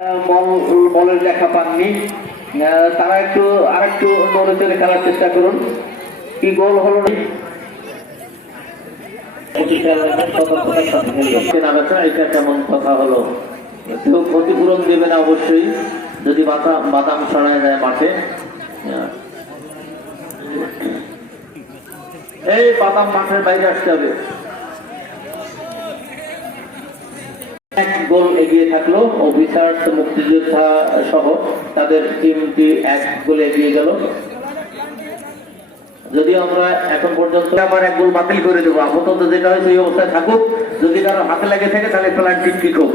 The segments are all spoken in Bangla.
বলের লেখা পাননি, তারা আরেকটু নড়ে চড়ে খেলার চেষ্টা করুন। কি গোল হলো এটা কেমন কথা হলো? কেউ ক্ষতিপূরণ দেবে না অবশ্যই যদি বাদাম ছড়ায় যায় মাঠে। এই বাদাম মাঠের বাইরে আসতে হবে। এক গোল এগিয়ে থাকলো অফিসার্স মুক্তিযোদ্ধা সহ তাদের টিমটি এক গোল এগিয়ে গেল। যদিও আমরা এখন পর্যন্ত আবার এক গোল বাতিল করে দেবো, আপাতত যেটা হয়েছে এই অবস্থায় থাকুক। যদি কারো হাতে লেগে থাকে তাহলে পেনাল্টি কিক হোক।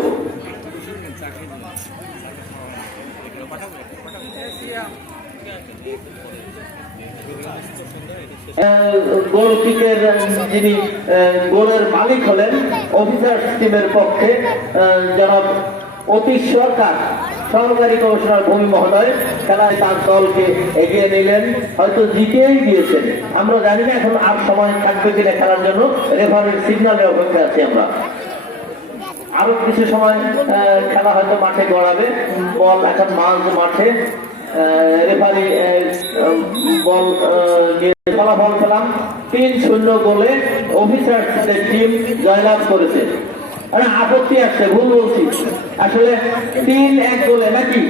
গোল কিকের যিনি গোলের মালিক হলেন অফিসার্স টিমের পক্ষে জনাব অতীশ সরকার, সহকারী কমিশনার ভূমি মহোদয় খেলায় তার দলকে এগিয়ে নিলেন, হয়তো জিতেই দিয়েছেন। আমরা জানি না এখন আর সময় থাকবে কিনা খেলার জন্য, রেফারির সিগন্যালের অপেক্ষা আছি আমরা। আরো কিছু সময় খেলা হয়তো মাঠে গড়াবে। বল এখন মাঠে, রেফারি বল নিয়ে ফলাফল পেলাম 3-0 গোলে অফিসার্সদের টিম জয়লাভ করেছে। আপত্তি আসছে, ভুল বলছি, আসলে 3-1 গোলে নাকি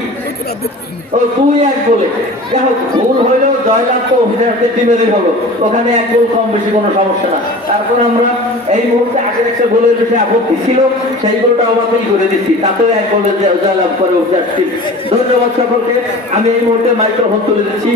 2-1 গোলে। যাই হোক, ভুল হইলেও জয়লাভ তো অফিসারদের টিমেরই হলো, ওখানে এক গোল কম বেশি কোনো সমস্যা না। তারপর আমরা এই মুহূর্তে আগের একটা গোলের বিষয়ে আপত্তি ছিল, সেই গোলটা বাতিল করে দিচ্ছি, তাতেও এক গোলে জয়লাভ করে অফিসার টিম। ধন্যবাদ সকলকে। আমি এই মুহূর্তে মাইক্রোফোন তুলে দিচ্ছি।